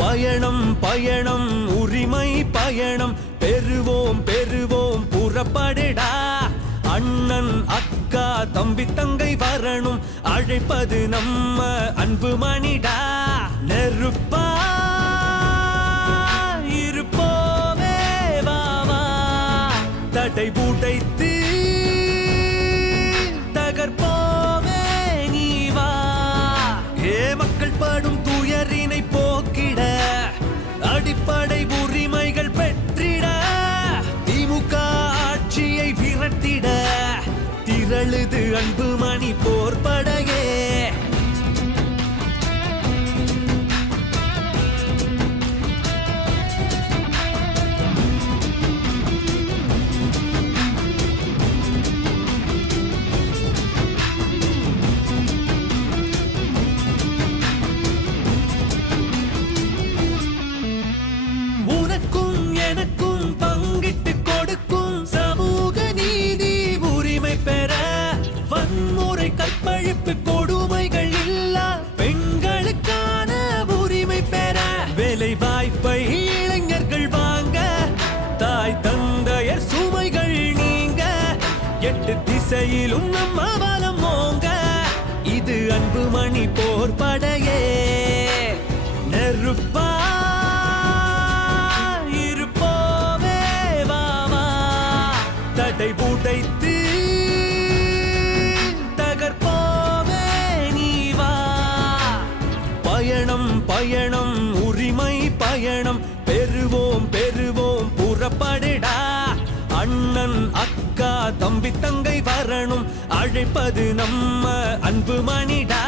பயணம் பயணம் உரிமை பயணம் பெறுவோம் பெறுவோம் புறப்படடா. அண்ணன் அக்கா தம்பி தங்கை வரணும் அழைப்பது நம்ம அன்பு மணிடா. நெருப்பா இருப்போமே வாவா தடை உடைத்து தகர்ப்போமே நீ வா. ஏ மக்கள் படும் துயரினை போக்கிட அடிப்படை உரிமைகள் பெற்றிட திமுக ஆட்சியை விரட்டிட திரளுது அன்பு மணி போர்படையே. உனக்கும் எனக்கும் பங்கிட்டு கொடுக்கும் சமூக நீதி உரிமை பெற வன்முறை கற்பழிப்பு கொடுமைகள் இல்லா பெண்களுக்கான உரிமை பெற வேலை வாய்ப்பை இளைஞர்கள் வாங்க தாய் தந்தையர் சுமைகள் நீங்க 8 திசையிலும் நம்ம பலம் ஓங்க. இது அன்பு மணி போர்படையே. நெருப்பா இருப்போமே வாவா தடை உடைத்து தகர்ப்போமே நீ வா. பயணம் பயணம் உரிமை பயணம் பெறுவோம் பெறுவோம் புறப்படடா. அண்ணன் அக்கா தம்பி தங்கை வரணும் அழைப்பது நம்ம அன்பு மணிடா.